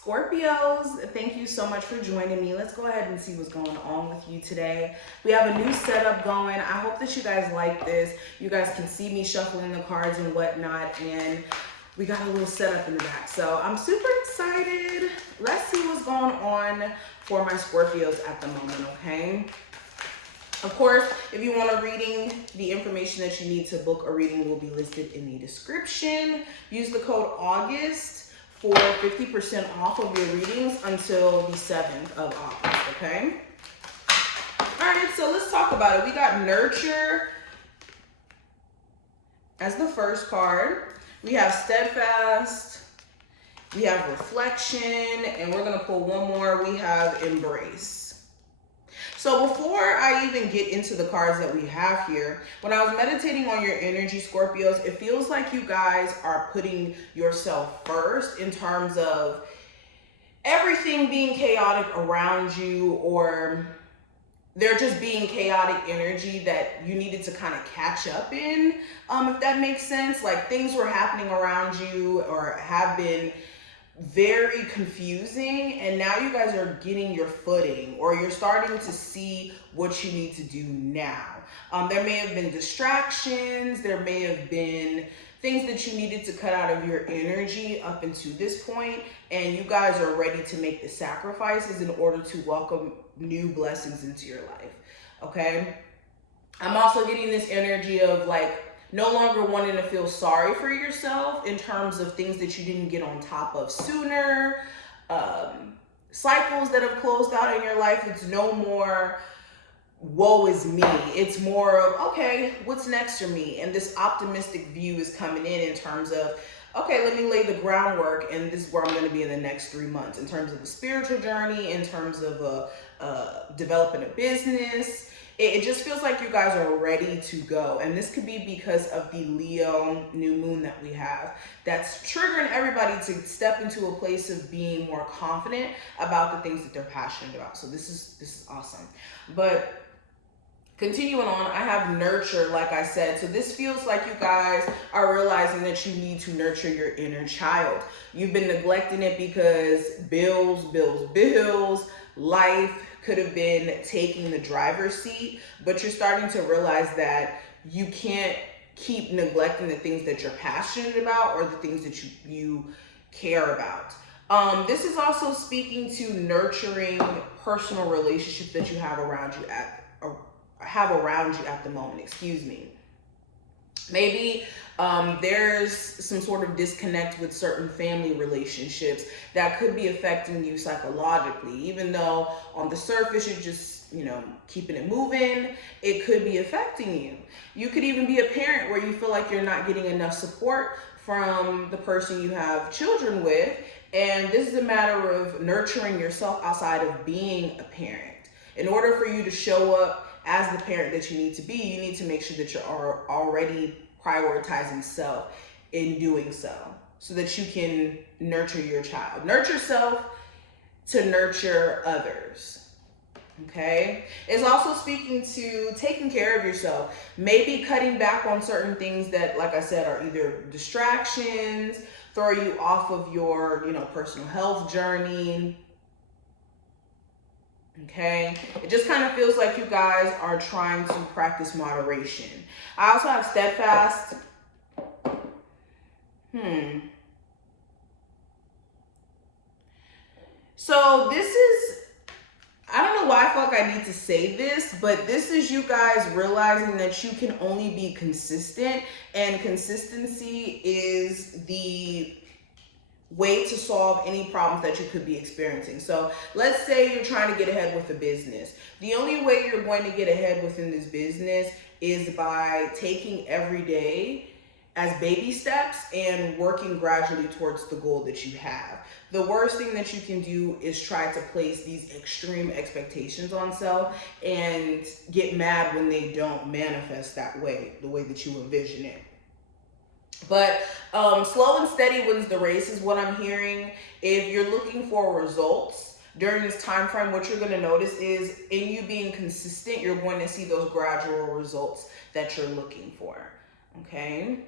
Scorpios, thank you so much for joining me. Let's go ahead and see what's going on with you today. We have a new setup going. I hope that you guys like this. You guys can see me shuffling the cards and whatnot, and we got a little setup in the back. So I'm super excited. Let's see what's going on for my Scorpios at the moment, okay? Of course, if you want a reading, the information that you need to book a reading will be listed in the description. Use the code AUGUST for 50% off of your readings until the 7th of August, okay? All right, so let's talk about it. We got Nurture as the first card. We have Steadfast. We have Reflection, and we're gonna pull one more. We have Embrace. So before I even get into the cards that we have here, when I was meditating on your energy, Scorpios, it feels like you guys are putting yourself first in terms of everything being chaotic around you, or there just being chaotic energy that you needed to kind of catch up in, if that makes sense. Like things were happening around you or have been very confusing, and now you guys are getting your footing, or you're starting to see what you need to do now. There may have been distractions, there may have been things that you needed to cut out of your energy up until this point, and you guys are ready to make the sacrifices in order to welcome new blessings into your life, okay? I'm also getting this energy of like no longer wanting to feel sorry for yourself in terms of things that you didn't get on top of sooner, cycles that have closed out in your life. It's no more woe is me. It's more of, okay, what's next for me? And this optimistic view is coming in terms of, okay, let me lay the groundwork, and this is where I'm going to be in the next 3 months in terms of a spiritual journey, in terms of developing a business. It just feels like you guys are ready to go. And this could be because of the Leo new moon that we have. That's triggering everybody to step into a place of being more confident about the things that they're passionate about. So this is awesome. But continuing on, I have Nurture, like I said. So this feels like you guys are realizing that you need to nurture your inner child. You've been neglecting it because bills, life could have been taking the driver's seat, but you're starting to realize that you can't keep neglecting the things that you're passionate about or the things that you care about. This is also speaking to nurturing personal relationships that you have around you at the moment. Excuse me. Maybe there's some sort of disconnect with certain family relationships that could be affecting you psychologically. Even though on the surface you're just, keeping it moving, it could be affecting you. You could even be a parent where you feel like you're not getting enough support from the person you have children with, and this is a matter of nurturing yourself outside of being a parent. In order for you to show up as the parent that you need to be, you need to make sure that you're already prioritizing self in doing so that you can nurture your child. Nurture self to nurture others, okay? It's also speaking to taking care of yourself, maybe cutting back on certain things that, like I said, are either distractions, throw you off of your, personal health journey. Okay, it just kind of feels like you guys are trying to practice moderation. I also have Steadfast. So this is, I don't know why I feel like I need to say this, but this is you guys realizing that you can only be consistent, and consistency is the way to solve any problems that you could be experiencing. So let's say you're trying to get ahead with a business. The only way you're going to get ahead within this business is by taking every day as baby steps and working gradually towards the goal that you have. The worst thing that you can do is try to place these extreme expectations on self and get mad when they don't manifest that way, the way that you envision it. But slow and steady wins the race is what I'm hearing. If you're looking for results during this time frame, what you're going to notice is in you being consistent, you're going to see those gradual results that you're looking for. Okay.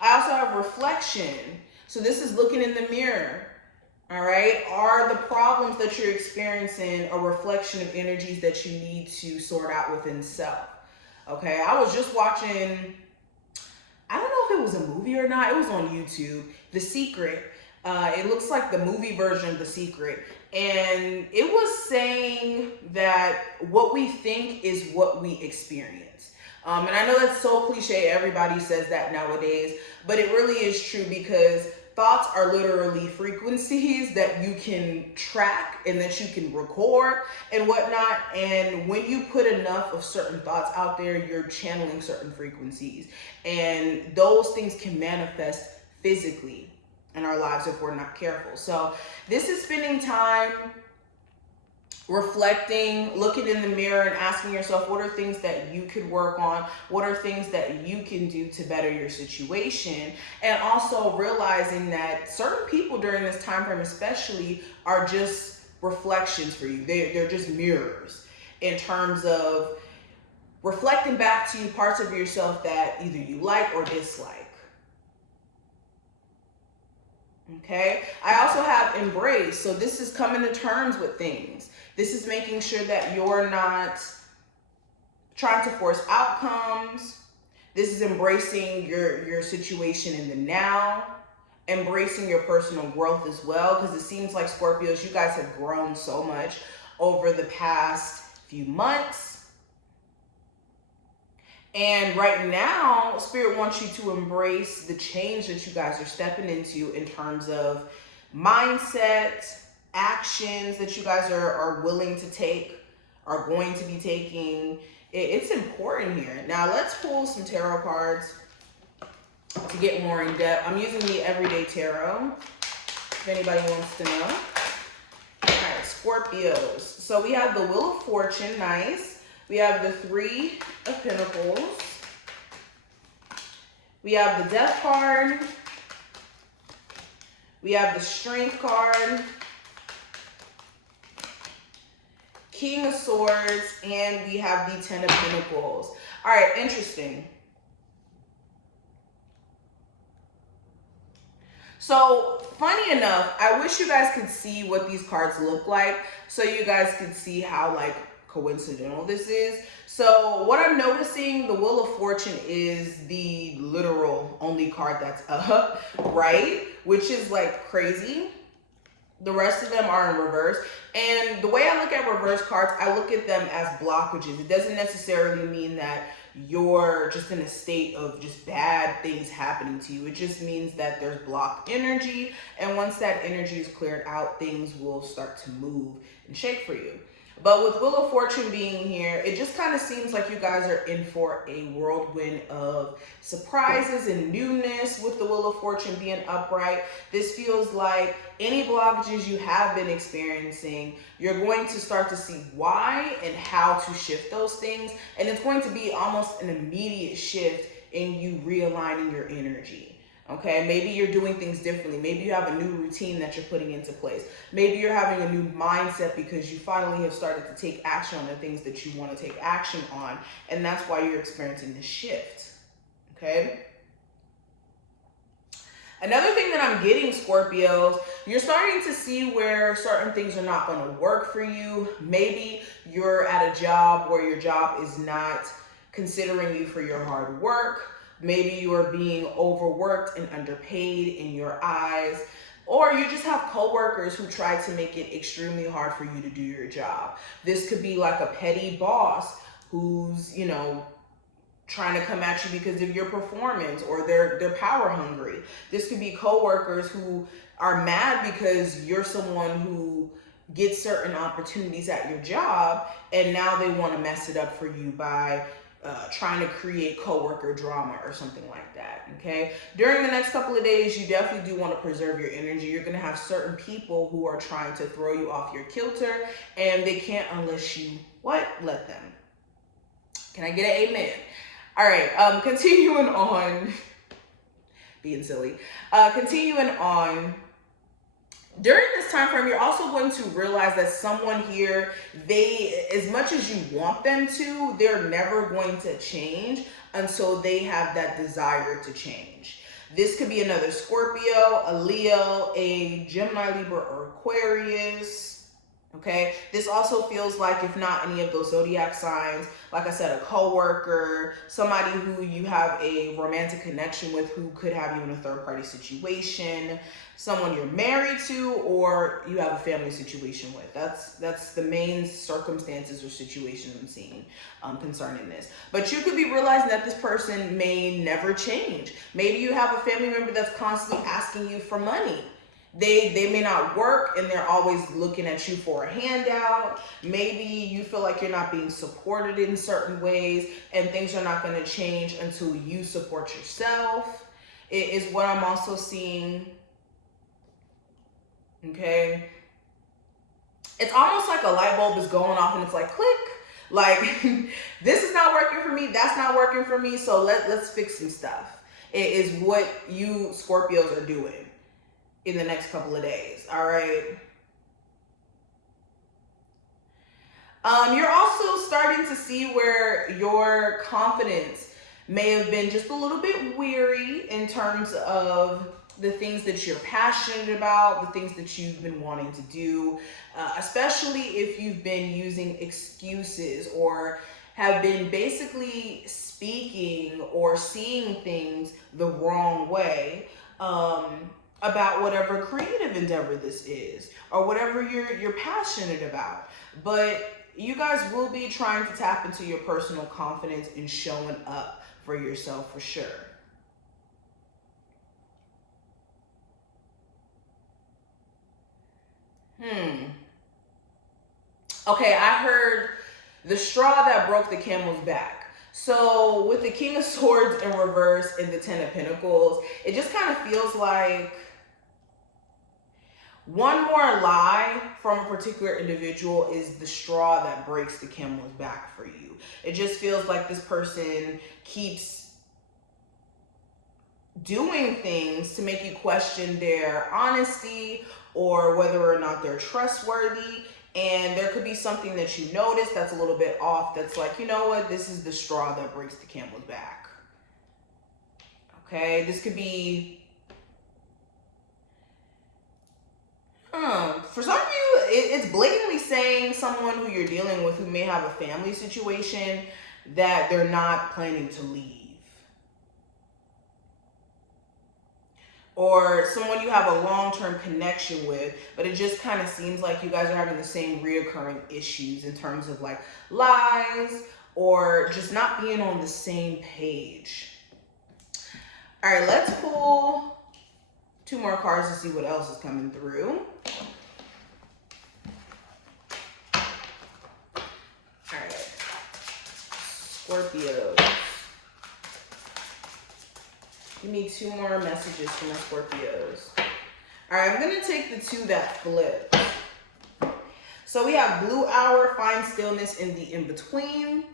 I also have Reflection. So this is looking in the mirror. All right. Are the problems that you're experiencing a reflection of energies that you need to sort out within self? Okay. I was just watching, I don't know if it was a movie or not. It was on YouTube. The Secret. It looks like the movie version of The Secret. And it was saying that what we think is what we experience. And I know that's so cliche. Everybody says that nowadays. But it really is true, because thoughts are literally frequencies that you can track and that you can record and whatnot. And when you put enough of certain thoughts out there, you're channeling certain frequencies. And those things can manifest physically in our lives if we're not careful. So this is spending time reflecting, looking in the mirror and asking yourself, what are things that you could work on? What are things that you can do to better your situation? And also realizing that certain people during this time frame especially are just reflections for you. They're just mirrors in terms of reflecting back to you parts of yourself that either you like or dislike. Okay, I also have embrace. So this is coming to terms with things. This is making sure that you're not trying to force outcomes. This is embracing your situation in the now, embracing your personal growth as well, because it seems like Scorpios, you guys have grown so much over the past few months. And right now, Spirit wants you to embrace the change that you guys are stepping into in terms of mindset, actions that you guys are willing to take, are going to be taking. It's important here. Now, let's pull some tarot cards to get more in depth. I'm using the Everyday Tarot, if anybody wants to know. All right, Scorpios. So we have the Wheel of Fortune, nice. We have the Three of Pentacles. We have the Death card. We have the Strength card. King of Swords. And we have the Ten of Pentacles. All right, interesting. So, funny enough, I wish you guys could see what these cards look like so you guys could see how, like, coincidental this is. So what I'm noticing, the Wheel of Fortune is the literal only card that's up, right? Which is like crazy. The rest of them are in reverse. And the way I look at reverse cards, I look at them as blockages. It doesn't necessarily mean that you're just in a state of just bad things happening to you. It just means that there's blocked energy. And once that energy is cleared out, things will start to move and shake for you. But with Wheel of Fortune being here, it just kind of seems like you guys are in for a whirlwind of surprises and newness with the Wheel of Fortune being upright. This feels like any blockages you have been experiencing, you're going to start to see why and how to shift those things. And it's going to be almost an immediate shift in you realigning your energy. Okay, maybe you're doing things differently. Maybe you have a new routine that you're putting into place. Maybe you're having a new mindset because you finally have started to take action on the things that you want to take action on. And that's why you're experiencing this shift. Okay. Another thing that I'm getting, Scorpios, you're starting to see where certain things are not going to work for you. Maybe you're at a job where your job is not considering you for your hard work. Maybe you are being overworked and underpaid in your eyes, or you just have coworkers who try to make it extremely hard for you to do your job. This could be like a petty boss who's, you know, trying to come at you because of your performance, or they're power hungry. This could be coworkers who are mad because you're someone who gets certain opportunities at your job, and now they want to mess it up for you by trying to create coworker drama or something like that, okay? During the next couple of days, you definitely do want to preserve your energy. You're going to have certain people who are trying to throw you off your kilter, and they can't unless you, what? Let them. Can I get an amen? All right, continuing on, being silly. Continuing on, during this time frame, you're also going to realize that someone here, they, as much as you want them to, they're never going to change until they have that desire to change. This could be another Scorpio, a Leo, a Gemini, Libra, or Aquarius. Okay, this also feels like, if not any of those zodiac signs, like I said, a coworker, somebody who you have a romantic connection with, who could have you in a third-party situation, someone you're married to, or you have a family situation with. That's the main circumstances or situations I'm seeing concerning this. But you could be realizing that this person may never change. Maybe you have a family member that's constantly asking you for money. They may not work and they're always looking at you for a handout. Maybe you feel like you're not being supported in certain ways and things are not going to change until you support yourself. It is what I'm also seeing. Okay. It's almost like a light bulb is going off and it's like click. Like, this is not working for me. That's not working for me. So let's fix some stuff. It is what you Scorpios are doing in the next couple of days. All right. You're also starting to see where your confidence may have been just a little bit weary in terms of the things that you're passionate about, the things that you've been wanting to do, especially if you've been using excuses or have been basically speaking or seeing things the wrong way about whatever creative endeavor this is or whatever you're passionate about. But you guys will be trying to tap into your personal confidence and showing up for yourself for sure. Okay, I heard the straw that broke the camel's back. So with the King of Swords in reverse and the Ten of Pentacles, it just kind of feels like one more lie from a particular individual is the straw that breaks the camel's back for you. It just feels like this person keeps doing things to make you question their honesty or whether or not they're trustworthy. And there could be something that you notice that's a little bit off, that's like, you know what, this is the straw that breaks the camel's back. Okay, this could be, for some of you, it's blatantly saying someone who you're dealing with who may have a family situation that they're not planning to leave. Or someone you have a long-term connection with, but it just kind of seems like you guys are having the same reoccurring issues in terms of like lies or just not being on the same page. All right, let's pull two more cards to see what else is coming through. All right, Scorpio. Give me two more messages from the Scorpios. All right, I'm going to take the two that flip. So we have Blue Hour, find stillness in the in-between.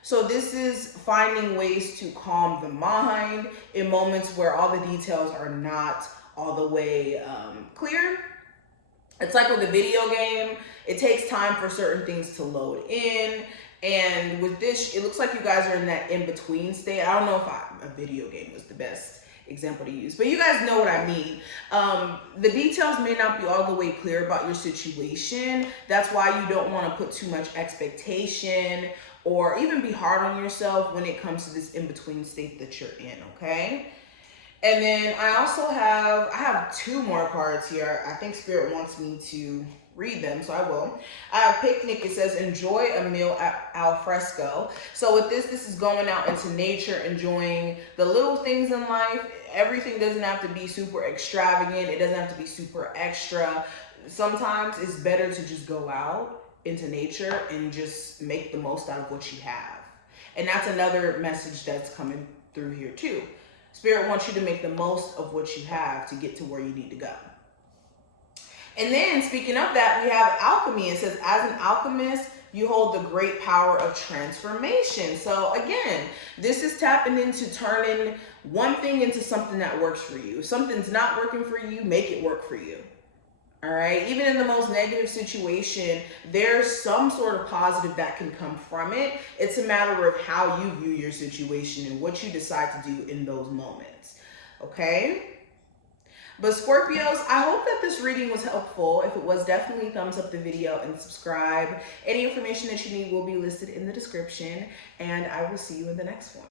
So this is finding ways to calm the mind in moments where all the details are not all the way clear. It's like with a video game. It takes time for certain things to load in. And with this, it looks like you guys are in that in-between state. I don't know if a video game was the best example to use, but you guys know what I mean. The details may not be all the way clear about your situation. That's why you don't want to put too much expectation or even be hard on yourself when it comes to this in-between state that you're in, okay? And then I have two more cards here. I think Spirit wants me to read them, so I will. I have Picnic. It says, enjoy a meal al fresco. So with this is going out into nature, enjoying the little things in life. Everything doesn't have to be super extravagant. It doesn't have to be super extra. Sometimes it's better to just go out into nature and just make the most out of what you have. And that's another message that's coming through here too. Spirit wants you to make the most of what you have to get to where you need to go. And then speaking of that, we have alchemy. It says, as an alchemist, you hold the great power of transformation. So again, this is tapping into turning one thing into something that works for you. If something's not working for you, make it work for you. All right. Even in the most negative situation, there's some sort of positive that can come from it. It's a matter of how you view your situation and what you decide to do in those moments. okay? But Scorpios, I hope that this reading was helpful. If it was, definitely thumbs up the video and subscribe. Any information that you need will be listed in the description, and I will see you in the next one.